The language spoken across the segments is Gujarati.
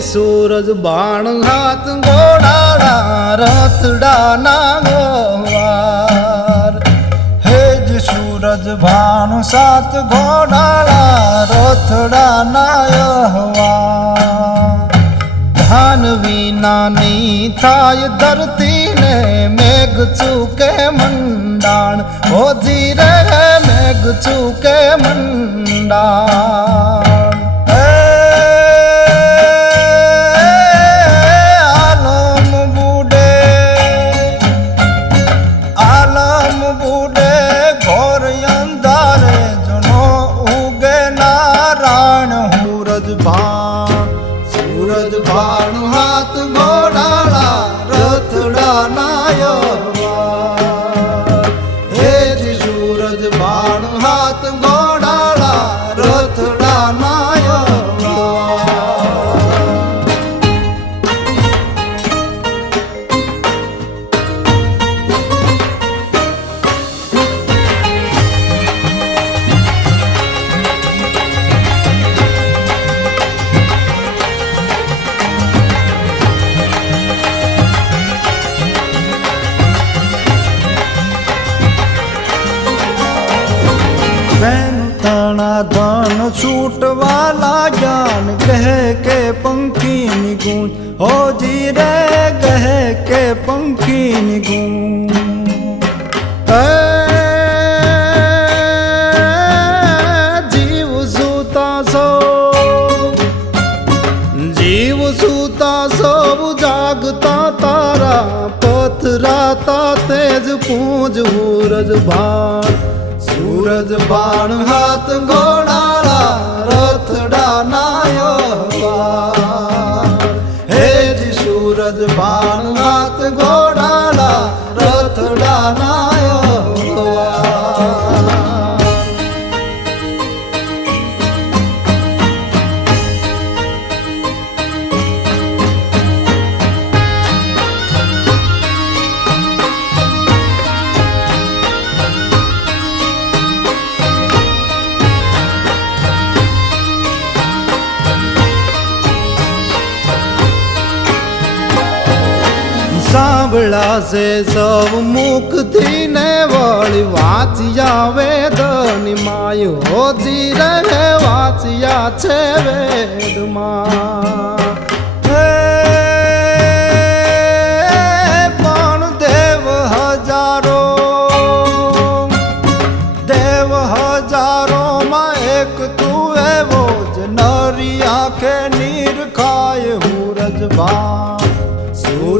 સૂરજ બાણ હાથ ગોડાળા રથડાના ગોવાર હેજ સૂરજ ભાણ સાત ઘોડાળા રથડાના યહવા ધાન વિનાની થાય ધરતીને મેઘ ચૂકે મંડાણ. ઓજી રે મેઘ ચૂકે મંડાણ. ધન છૂટવા લાગ્યા ને કહે કે પંખીની ગૂંજ હોજી રે કહે કે પંખીની ગૂંજ એ જીવ સૂતા સો જીવ સૂતા સૌ જાગતા તારા પથરાતા તેજ પૂજ સૂરજ ભાન સૂરજ બાણ હાથ ગોડાળા રથડા નાયવાર હેજી સૂરજ બાણ સાંભળાશે સૌ મુખથી ને વળી વાંચ્યા વેદની માય હોજી રહે, વાંચ્યા છે વેદમાં. તું એવો જ નરી આંખે નીર ખાય, હું ભાન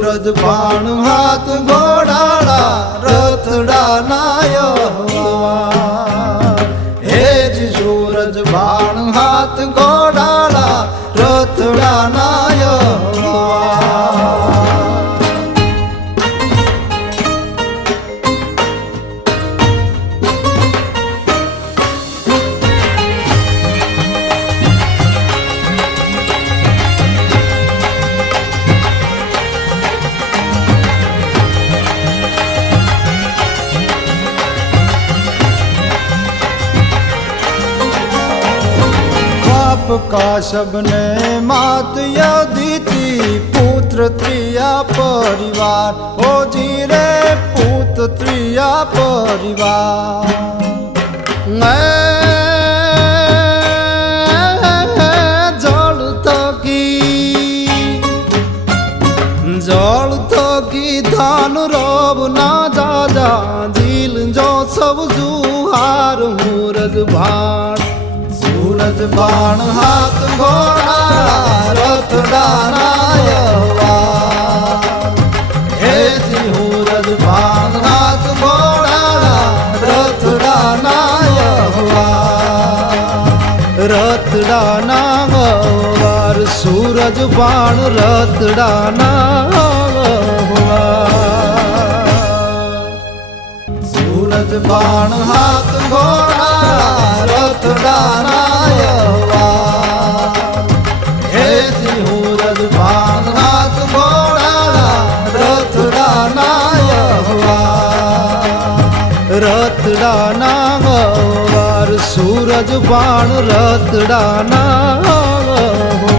સૂરજ પાણ હાથ ઘોડાળા રથડા નાય હે જ સૂરજ પાણ હાથ ઘોડાળા રથડા નાયવાર बाप का सबने मात यदिति पुत्र त्रिया परिवार ओ जी रे पुत्र त्रिया परिवार জল থকি জল থকি ধান রব না যা যা ঝিল जो सब जुहार मूरज भाण ધનુજ બાણ હાથ ઘોડા રથ ડારાયવા હે સિંહુરજ બાણ હાથ ઘોડા રથ ડાનાયવા રથ ડાનાવર સૂરજ બાણ રથ ડાનાવા સૂરજ બાણ હાથ ઘોડા ગવાર રથડાના ગવાર સૂરજ બાણ રથડાના